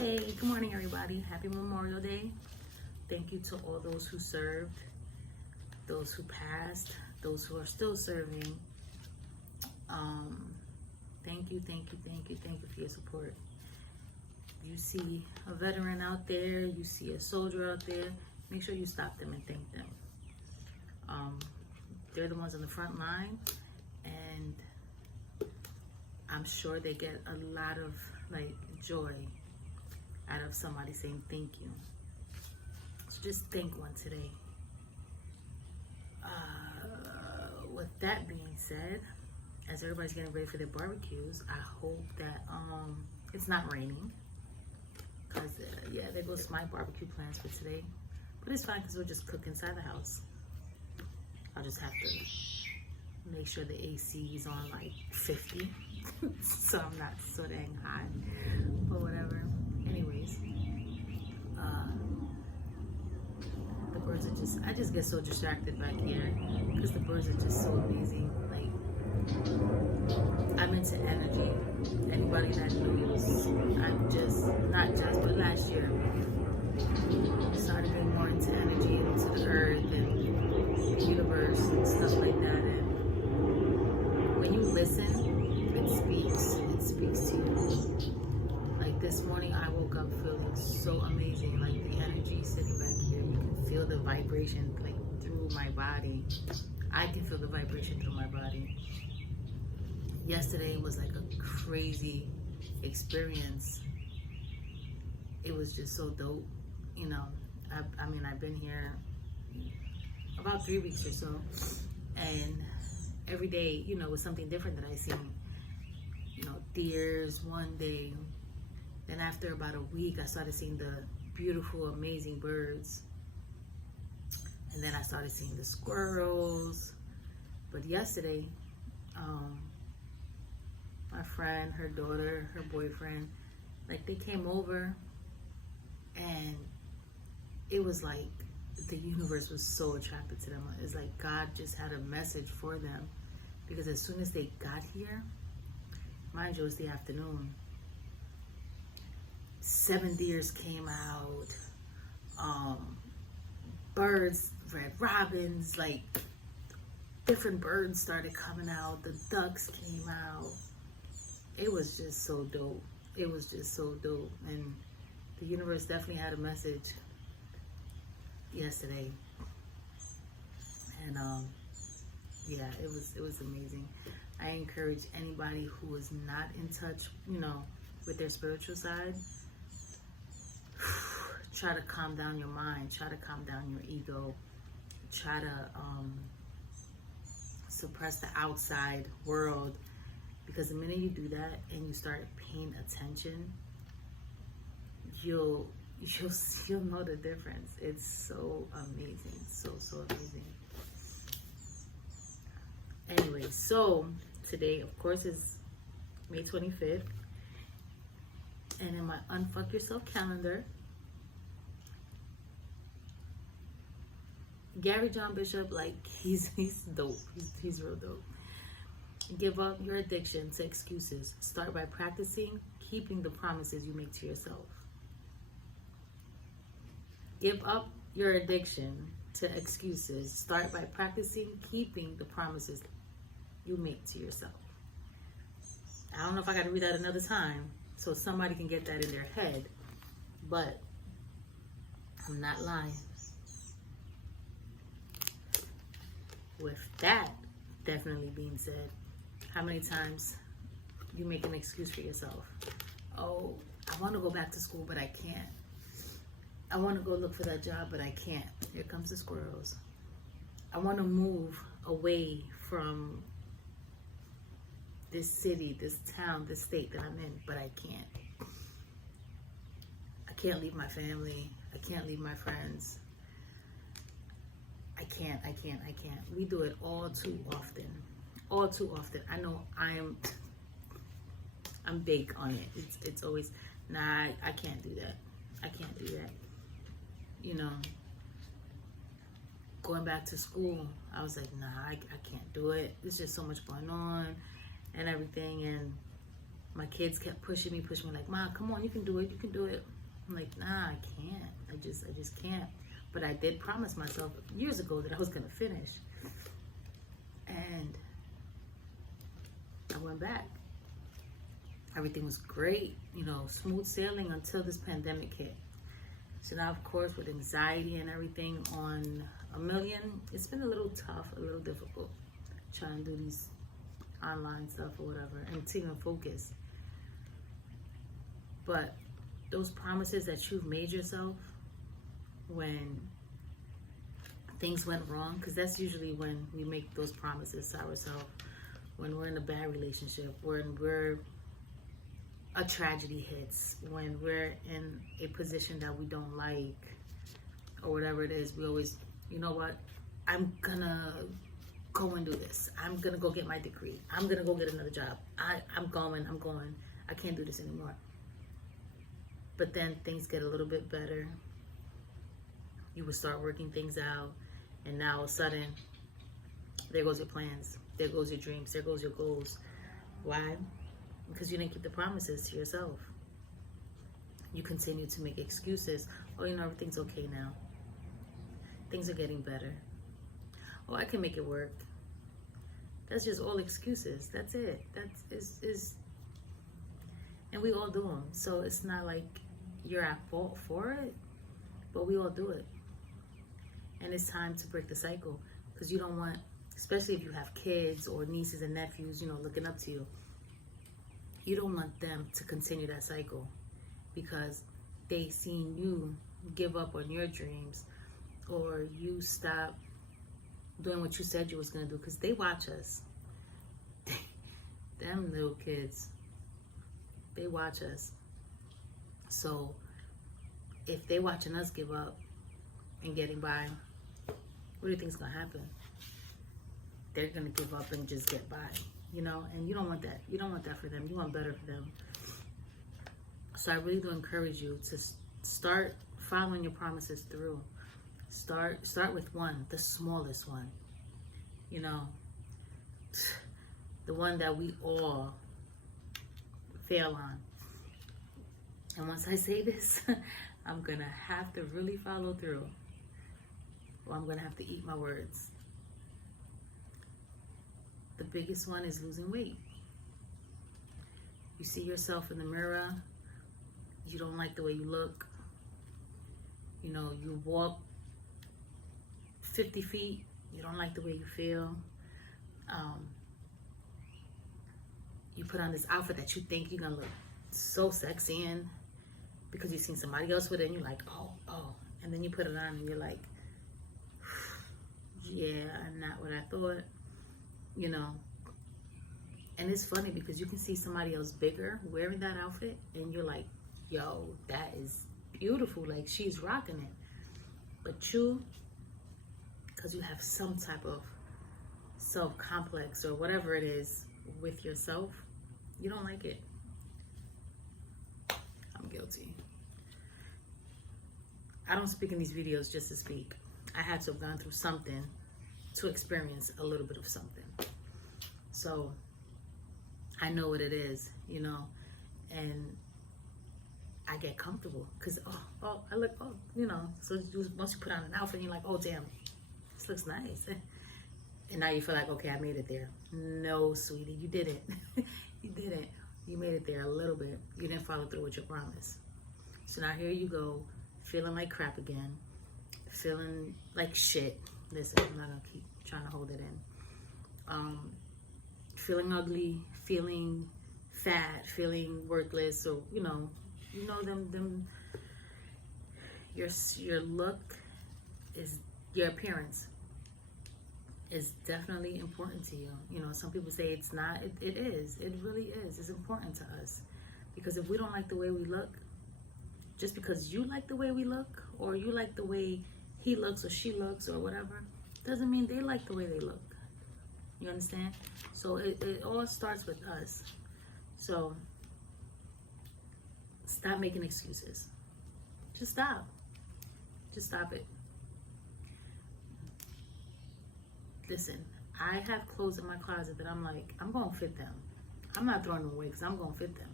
Hey, good morning, everybody. Happy Memorial Day. Thank you to all those who served, those who passed, those who are still serving. Thank you for your support. You see a veteran out there, you see a soldier out there, make sure you stop them and thank them. They're the ones on the front line, and I'm sure they get a lot of joy out of somebody saying thank you. So just thank one today. With that being said, as everybody's getting ready for their barbecues, I hope that it's not raining, because there goes my barbecue plans for today. But it's fine because we'll just cook inside the house. I'll just have to make sure the AC is on like 50 so I'm not so dang hot, but whatever. Anyways, the birds are just, I just get so distracted back here because the birds are just so amazing. I'm into energy. Anybody that knows, but last year started being more into energy, into the earth and the universe and stuff like that. And when you listen, it speaks to you. Like this morning, I woke up feeling so amazing. Like the energy sitting back here, you can feel the vibration through my body. I can feel the vibration through my body. Yesterday was like a crazy experience. It was just so dope. I've been here about 3 weeks or so, and every day, was something different that I seen. Deers one day. Then after about a week, I started seeing the beautiful, amazing birds. And then I started seeing the squirrels. But yesterday, my friend, her daughter, her boyfriend, they came over, and it was like the universe was so attracted to them. It's like God just had a message for them, because as soon as they got here, mind you, it's the afternoon, 7 deers came out, birds, red robins, different birds started coming out, the ducks came out. It was just so dope. And the universe definitely had a message yesterday. And it was amazing. I encourage anybody who is not in touch, with their spiritual side, try to calm down your mind, try to calm down your ego, try to suppress the outside world, because the minute you do that and you start paying attention, you'll know the difference. It's so amazing, so amazing. Anyway, so today, of course, is May 25th, and in my Unfuck Yourself calendar, Gary John Bishop, he's dope. He's real dope. Give up your addiction to excuses. Start by practicing keeping the promises you make to yourself. Give up your addiction to excuses. Start by practicing keeping the promises you make to yourself. I don't know if I got to read that another time so somebody can get that in their head, but I'm not lying. With that definitely being said, how many times you make an excuse for yourself? Oh, I want to go back to school, but I can't. I want to go look for that job, but I can't. Here comes the squirrels. I want to move away from this city, this town, this state that I'm in, but I can't. I can't leave my family. I can't leave my friends. I can't. We do it all too often. I know I'm big on it. It's always, nah, I can't do that. Going back to school, I was like, nah, I can't do it. There's just so much going on and everything. And My kids kept pushing me like, Mom, come on, you can do it, you can do it. I'm like, nah, I can't. I just can't. But I did promise myself years ago that I was gonna finish. And I went back. Everything was great, you know, smooth sailing until this pandemic hit. So now, of course, with anxiety and everything on a million, it's been a little tough, a little difficult trying to do these online stuff or whatever and to even focus. But those promises that you've made yourself when things went wrong, because that's usually when we make those promises to ourselves, when we're in a bad relationship, when a tragedy hits, when we're in a position that we don't like, or whatever it is, we always, you know what, I'm gonna go and do this. I'm gonna go get my degree. I'm gonna go get another job. I'm going. I can't do this anymore. But then things get a little bit better. You would start working things out, and now all of a sudden, there goes your plans. There goes your dreams. There goes your goals. Why? Because you didn't keep the promises to yourself. You continue to make excuses. Oh, you know, everything's okay now. Things are getting better. Oh, I can make it work. That's just all excuses. That's it. Is and we all do them. So it's not like you're at fault for it, but we all do it. And it's time to break the cycle, because you don't want, especially if you have kids or nieces and nephews, you know, looking up to you, you don't want them to continue that cycle because they seen you give up on your dreams, or you stop doing what you said you was going to do, because they watch us. Them little kids, they watch us. So if they watching us give up and getting by, what do you think is going to happen? They're going to give up and just get by, you know? And you don't want that. You don't want that for them. You want better for them. So I really do encourage you to start following your promises through. Start with one, the smallest one. You know, the one that we all fail on. And once I say this, I'm going to have to really follow through, or I'm going to have to eat my words. The biggest one is losing weight. You see yourself in the mirror, you don't like the way you look. You know, you walk 50 feet, you don't like the way you feel. You put on this outfit that you think you're gonna look so sexy in because you've seen somebody else with it and you're like, oh. And then you put it on and you're like, yeah, not what I thought, you know. And it's funny because you can see somebody else bigger wearing that outfit and you're like, yo, that is beautiful, like she's rocking it. But you, because you have some type of self-complex or whatever it is with yourself, you don't like it. I'm guilty. I don't speak in these videos just to speak. I had to have gone through something to experience a little bit of something. So I know what it is, you know, and I get comfortable because, I look, you know, so once you put on an outfit, you're like, oh, damn, this looks nice. And now you feel like, okay, I made it there. No, sweetie, you didn't. You didn't. You made it there a little bit. You didn't follow through with your promise. So now here you go, feeling like crap again, feeling like shit. Listen, I'm not going to keep trying to hold it in. Feeling ugly, feeling fat, feeling worthless, or, you know them. Your look is, your appearance is definitely important to you. You know, some people say it's not. It is. It really is. It's important to us. Because if we don't like the way we look, just because you like the way we look, or you like the way he looks or she looks or whatever, doesn't mean they like the way they look. You understand? So it all starts with us. So stop making excuses. Just stop. Just stop it. Listen, I have clothes in my closet that I'm like, I'm going to fit them. I'm not throwing them away because I'm going to fit them.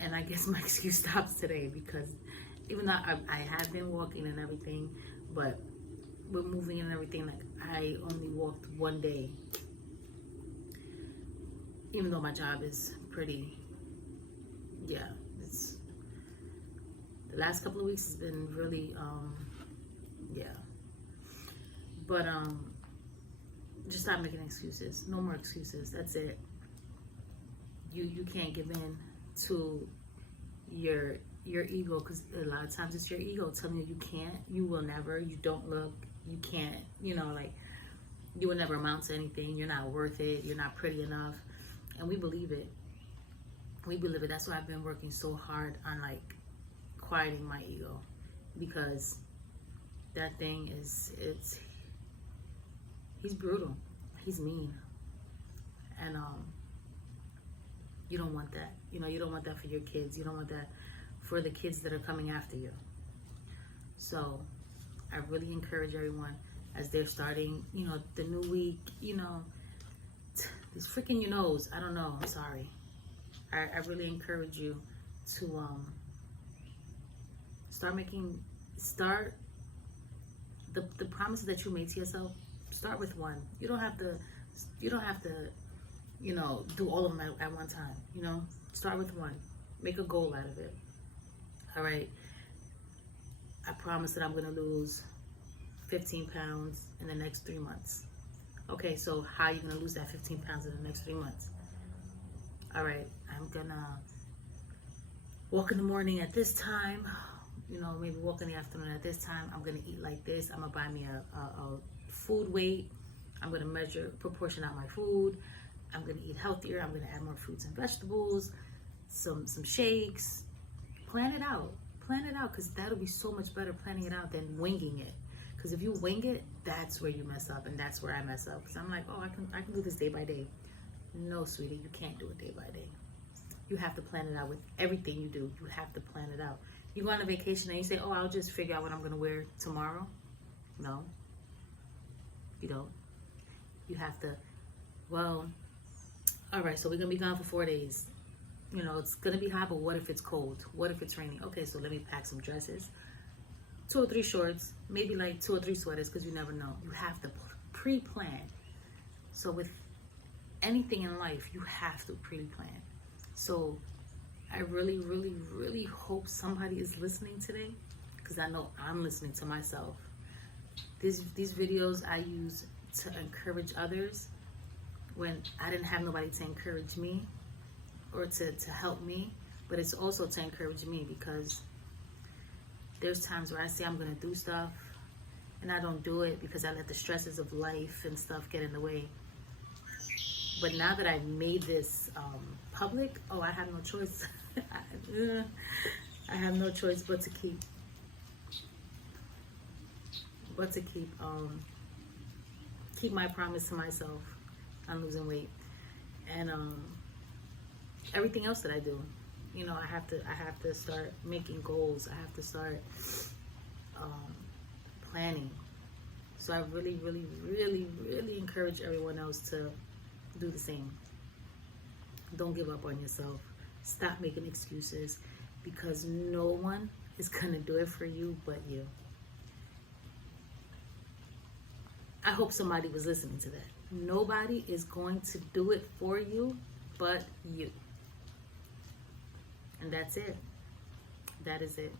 And I guess my excuse stops today because even though I have been walking and everything, but with moving and everything, like I only walked one day. Even though my job is pretty, yeah, it's, the last couple of weeks has been really, yeah. But just stop making excuses. No more excuses. That's it. You can't give in to your ego, because a lot of times it's your ego telling you can't, you will never, you don't look, you can't, you know, like you will never amount to anything, you're not worth it, you're not pretty enough. And we believe it. We believe it. That's why I've been working so hard on like quieting my ego, because that thing is, he's brutal, he's mean, and you don't want that. You know, you don't want that for your kids. You don't want that for the kids that are coming after you. So I really encourage everyone as they're starting, you know, the new week, you know, these freaking, you knows, I don't know, I'm sorry. I really encourage you to start the promises that you made to yourself. Start with one. You don't have to, you know, do all of them at one time. You know, start with one. Make a goal out of it. All right. I promise that I'm going to lose 15 pounds in the next 3 months. Okay, so how are you going to lose that 15 pounds in the next 3 months? All right, I'm going to walk in the morning at this time. You know, maybe walk in the afternoon at this time. I'm going to eat like this. I'm going to buy me a food weight. I'm going to measure, proportion out my food. I'm going to eat healthier. I'm going to add more fruits and vegetables, some shakes. Plan it out. Plan it out, because that'll be so much better planning it out than winging it. Because if you wing it, that's where you mess up, and that's where I mess up. Because I'm like, oh, I can do this day by day. No, sweetie, you can't do it day by day. You have to plan it out with everything you do. You have to plan it out. You go on a vacation and you say, oh, I'll just figure out what I'm going to wear tomorrow. No, you don't. You have to, well, all right, so we're going to be gone for 4 days. You know, it's going to be hot, but what if it's cold? What if it's raining? Okay, so let me pack some dresses, 2 or 3 shorts, maybe like 2 or 3 sweaters, because you never know. You have to pre-plan. So with anything in life, you have to pre-plan. So I really, really, really hope somebody is listening today, because I know I'm listening to myself. These videos I use to encourage others when I didn't have nobody to encourage me or to help me, but it's also to encourage me, because there's times where I say I'm going to do stuff and I don't do it because I let the stresses of life and stuff get in the way. But now that I've made this public, oh, I have no choice. I have no choice but to keep my promise to myself on losing weight, and everything else that I do. You know, I have to start making goals. I have to start planning. So I really, really, really, really encourage everyone else to do the same. Don't give up on yourself. Stop making excuses, because no one is going to do it for you but you. I hope somebody was listening to that. Nobody is going to do it for you but you. And that's it. That is it.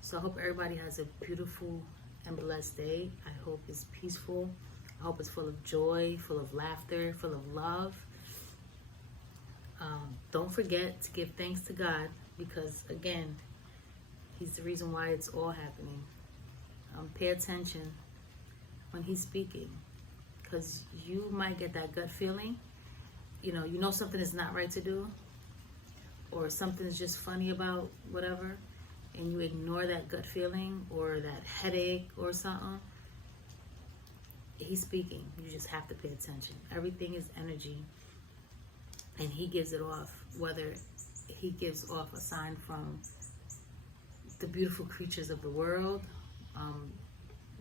So I hope everybody has a beautiful and blessed day. I hope it's peaceful. I hope it's full of joy, full of laughter, full of love. Don't forget to give thanks to God, because again, He's the reason why it's all happening. Pay attention when He's speaking, because you might get that gut feeling. You know something is not right to do, or something is just funny about whatever, and you ignore that gut feeling or that headache or something. He's speaking. You just have to pay attention. Everything is energy, and He gives it off, whether He gives off a sign from the beautiful creatures of the world.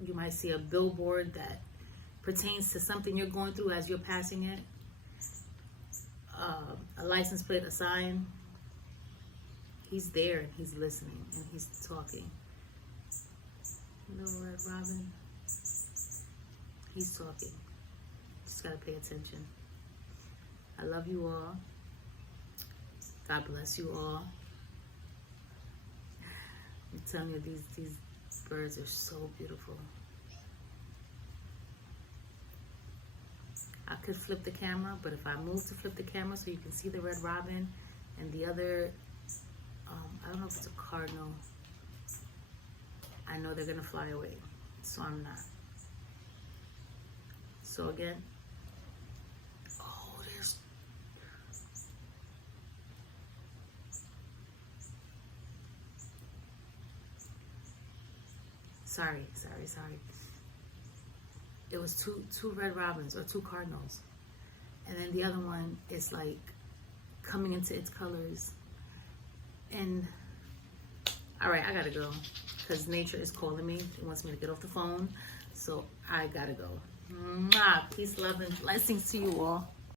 You might see a billboard that pertains to something you're going through as you're passing it, a license plate, a sign, he's there and he's listening and he's talking. Little Red Robin, he's talking. Just gotta pay attention. I love you all. God bless you all. I'm telling you, these birds are so beautiful. I could flip the camera, but if I move to flip the camera so you can see the red robin and the other, I don't know if it's a cardinal. I know they're gonna fly away, so I'm not. So again, oh, there's, sorry. It was two red robins or two cardinals. And then the other one is like coming into its colors. And all right, I gotta go because nature is calling me. It wants me to get off the phone. So I gotta go. Peace, love, and blessings to you all.